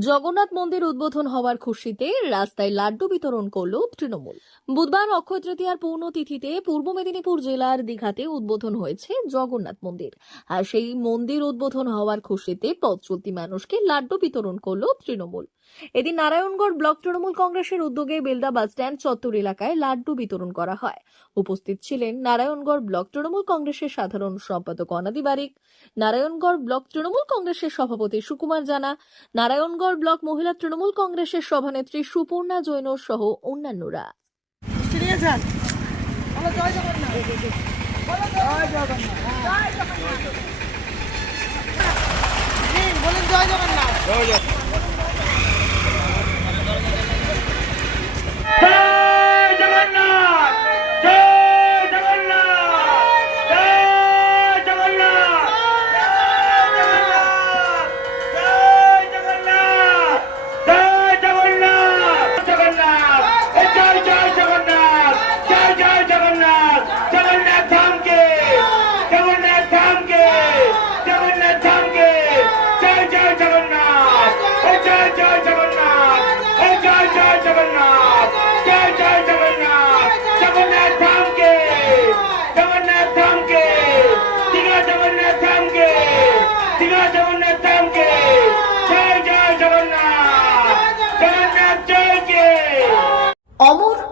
জগন্নাথ মন্দির উদ্বোধন হওয়ার খুশিতে রাস্তায় লাড্ডু বিতরণ করল তৃণমূল। বুধবার অক্ষয় তৃতীয়ার পূর্ণতিথিতে পূর্ব মেদিনীপুর জেলার দীঘাতে উদ্বোধন হয়েছে জগন্নাথ মন্দির। আর সেই মন্দির উদ্বোধন হওয়ার খুশিতে পথ চলতি মানুষকে লাড্ডু বিতরণ করল তৃণমূল। এদিন নারায়ণগড় ব্লক তৃণমূল কংগ্রেসের উদ্যোগে বেলদা বাসস্ট্যান্ড চত্বর এলাকায় লাড্ডু বিতরণ করা হয়। উপস্থিত ছিলেন নারায়ণগড় ব্লক তৃণমূল কংগ্রেসের সাধারণ সম্পাদক অনাদি বারিক, নারায়ণগড় ব্লক তৃণমূল কংগ্রেসের সভাপতি সুকুমার জানা, নারায়ণগড় ব্লক মহিলা তৃণমূল কংগ্রেসের সভানেত্রী সুপর্ণা জৈন সহ অন্যান্যরা। জয় জগন্নাথ।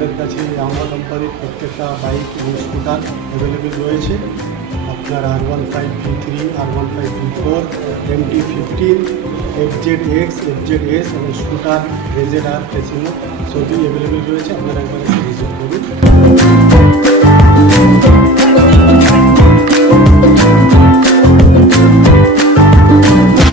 আমাদের কাছে আমরা কোম্পানির প্রত্যেকটা বাইক এবং স্কুটার অ্যাভেলেবেল রয়েছে। আপনার R one five V three R one five V four M T fifteen F Z X F Z S এবং স্কুটার রেজেড আর ফেসিনো সবই অ্যাভেলেবেল রয়েছে। আপনারা একবার ভিজিট করুন।